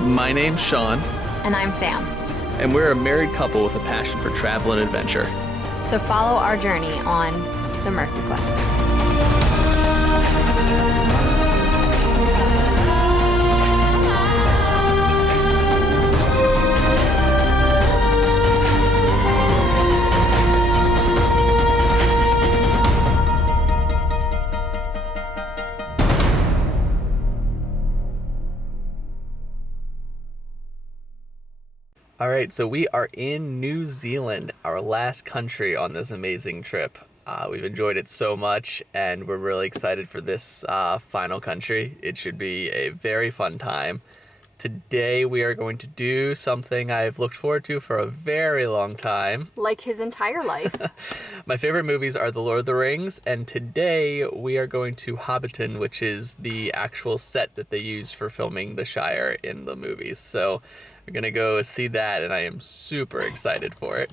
My name's Sean, And I'm Sam. and we're a married couple with a passion for travel and adventure. So follow our journey on the Murphy Quest. All right, so we are in New Zealand, our last country on this amazing trip. We've enjoyed it so much, and we're really excited for this final country. It should be a very fun time. Today, we are going to do something I've looked forward to for a very long time. Like his entire life. My favorite movies are The Lord of the Rings, and today we are going to Hobbiton, which is the actual set that they use for filming the Shire in the movies. So we're going to go see that, and I am super excited for it.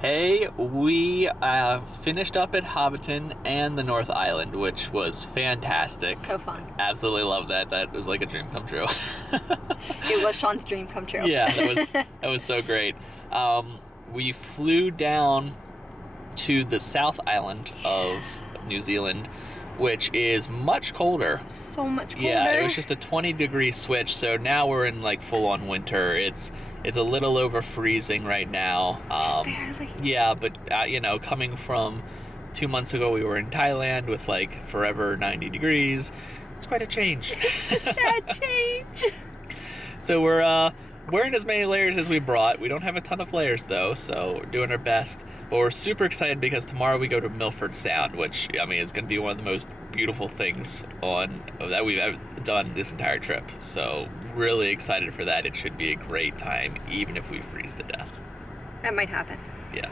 Hey, we finished up at Hobbiton and the North Island, which was fantastic. So fun. Absolutely love that. That was like a dream come true. It was Sean's dream come true. Yeah, that was so great. We flew down to the South Island of New Zealand, which is much colder. So much colder. Yeah, it was just a 20-degree switch, so now we're in like full-on winter. It's a little over freezing right now. Just barely. Yeah, but coming from 2 months ago, we were in Thailand with like forever 90 degrees. It's quite a change. It's a sad change. So we're wearing as many layers as we brought. We don't have a ton of layers though, so we're doing our best. But we're super excited because tomorrow we go to Milford Sound, which is going to be one of the most beautiful things that we've ever done this entire trip. So really excited for that. It should be a great time, even if we freeze to death. That might happen. Yeah.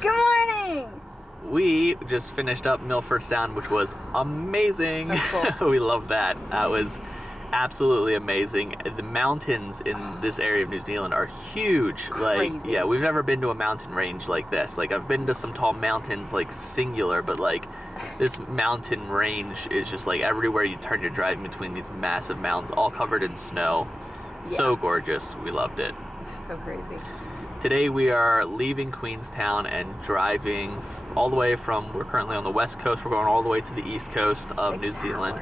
Good morning! We just finished up Milford Sound, which was amazing. So cool. We love that. That was absolutely amazing. The mountains in this area of New Zealand are huge. Crazy. Like, yeah, we've never been to a mountain range like this. Like, I've been to some tall mountains, like singular, but like this mountain range is just like everywhere you turn, you're driving between these massive mountains, all covered in snow. So gorgeous. We loved it. It's so crazy. Today we are leaving Queenstown and driving all the way from, we're currently on the west coast, we're going all the way to the east coast of New Zealand.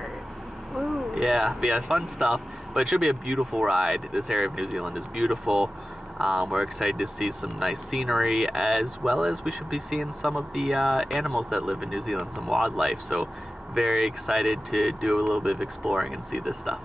Woo. Yeah, fun stuff, but it should be a beautiful ride. This area of New Zealand is beautiful. We're excited to see some nice scenery, as well as we should be seeing some of the animals that live in New Zealand, some wildlife. So very excited to do a little bit of exploring and see this stuff.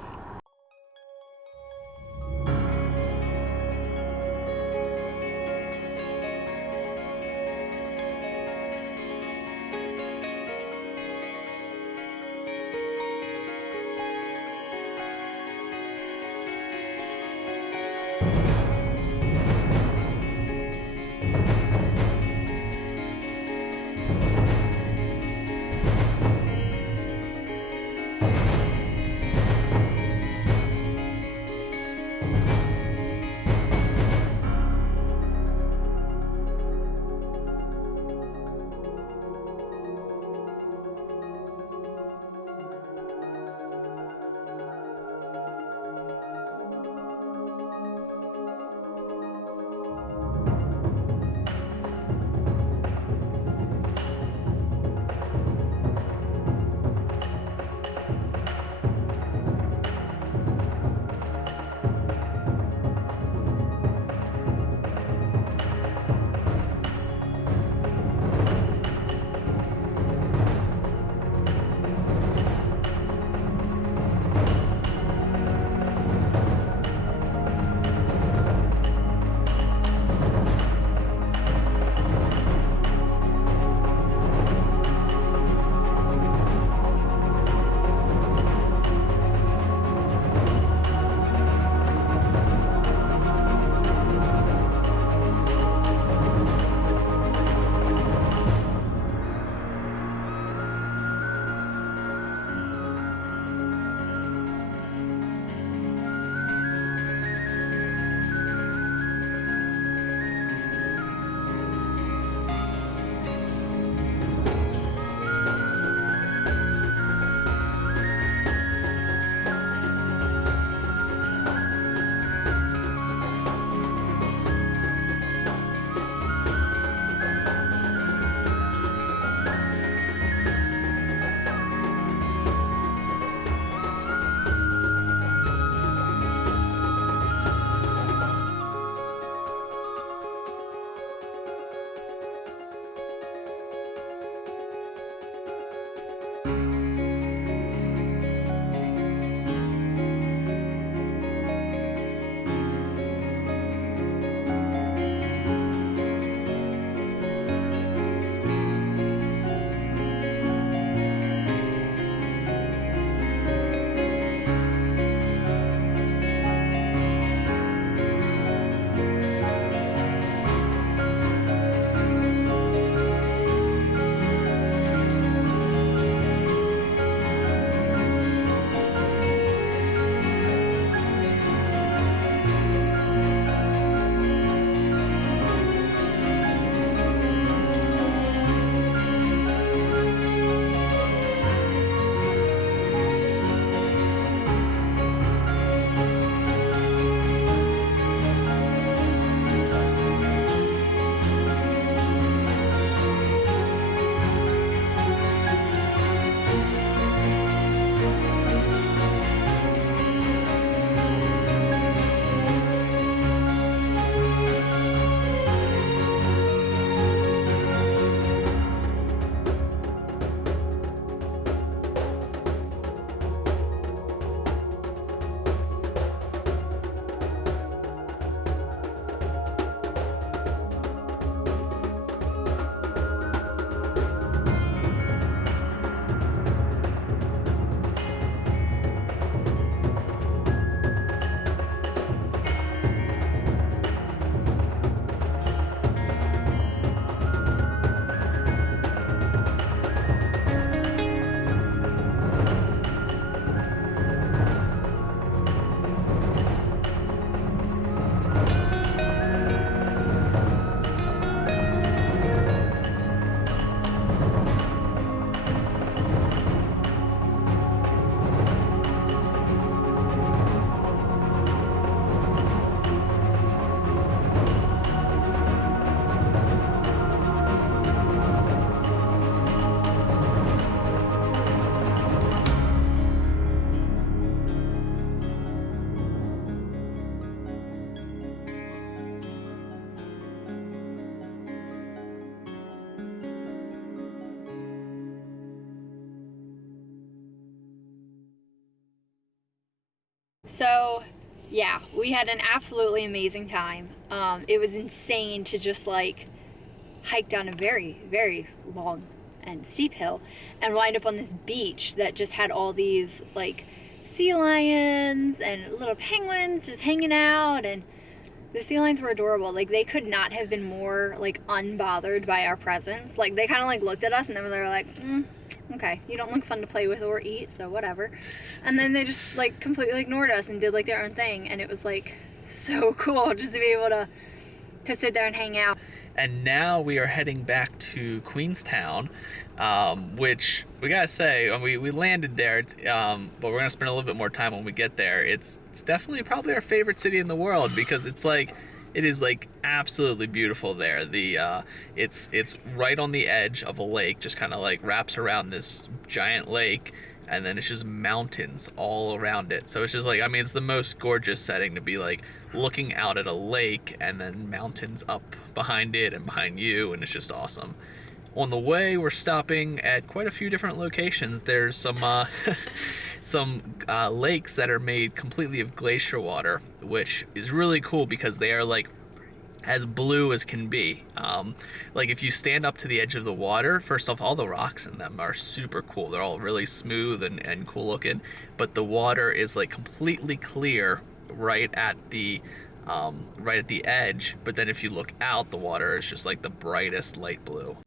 So, yeah, we had an absolutely amazing time. It was insane to just like hike down a very, very long and steep hill and wind up on this beach that just had all these like sea lions and little penguins just hanging out, and the sea lions were adorable. Like, they could not have been more like unbothered by our presence. Like, they kind of like looked at us and then they were like, okay, you don't look fun to play with or eat, so whatever. And then they just like completely ignored us and did like their own thing, and it was like so cool just to be able to sit there and hang out. And now we are heading back to Queenstown, which we gotta say, we landed there, but we're gonna spend a little bit more time when we get there. It's definitely probably our favorite city in the world because it is like absolutely beautiful there. It's right on the edge of a lake, just kind of like wraps around this giant lake, and then it's just mountains all around it. So it's just like, I mean, it's the most gorgeous setting to be like looking out at a lake and then mountains up behind it and behind you, and it's just awesome. On the way, we're stopping at quite a few different locations. There's some lakes that are made completely of glacier water, which is really cool because they are like as blue as can be. Like, if you stand up to the edge of the water, first off, all the rocks in them are super cool. They're all really smooth and cool looking, but the water is like completely clear right at the edge. But then if you look out, the water is just like the brightest light blue.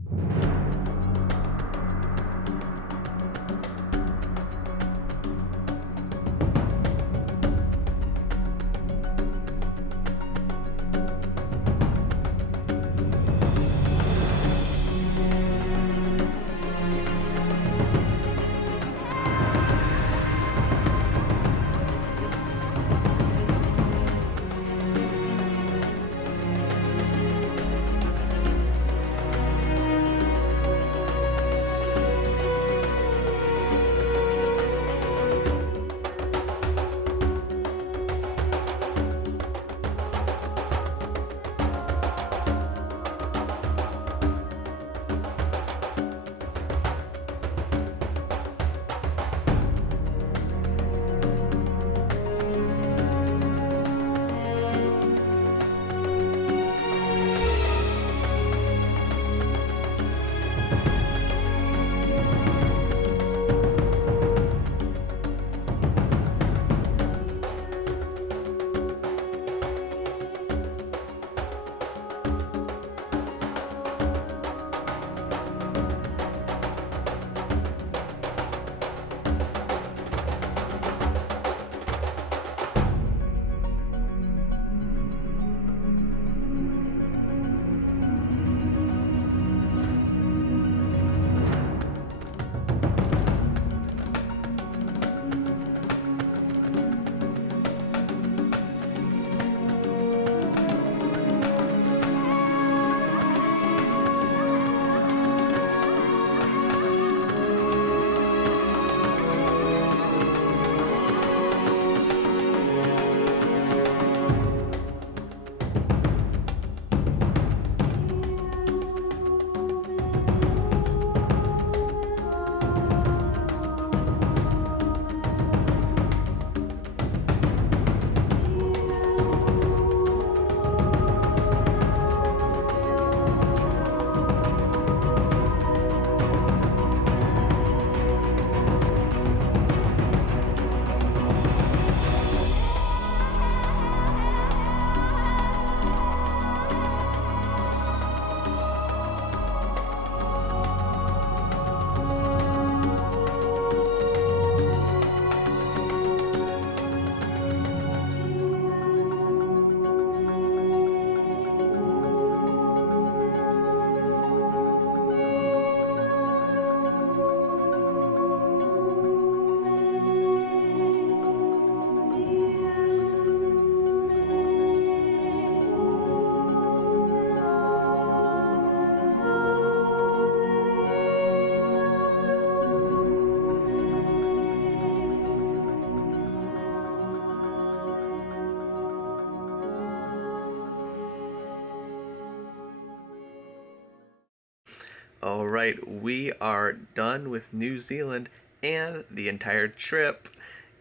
All right, we are done with New Zealand and the entire trip.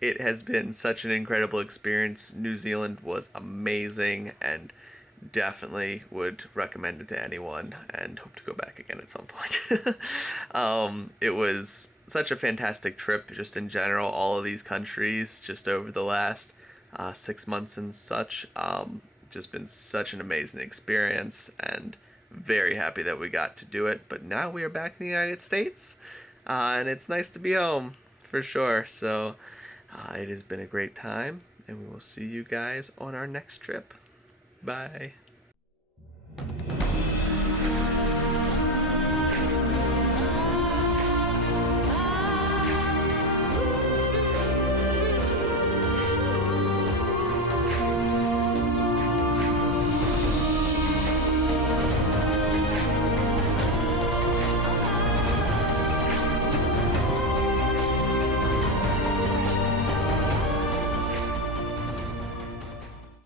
it has been such an incredible experience. New Zealand was amazing, and definitely would recommend it to anyone, and hope to go back again at some point. It was such a fantastic trip just in general, all of these countries just over the last 6 months and such. Just been such an amazing experience, and very happy that we got to do it. But now we are back in the United States, and it's nice to be home for sure. So it has been a great time, and we will see you guys on our next trip. Bye.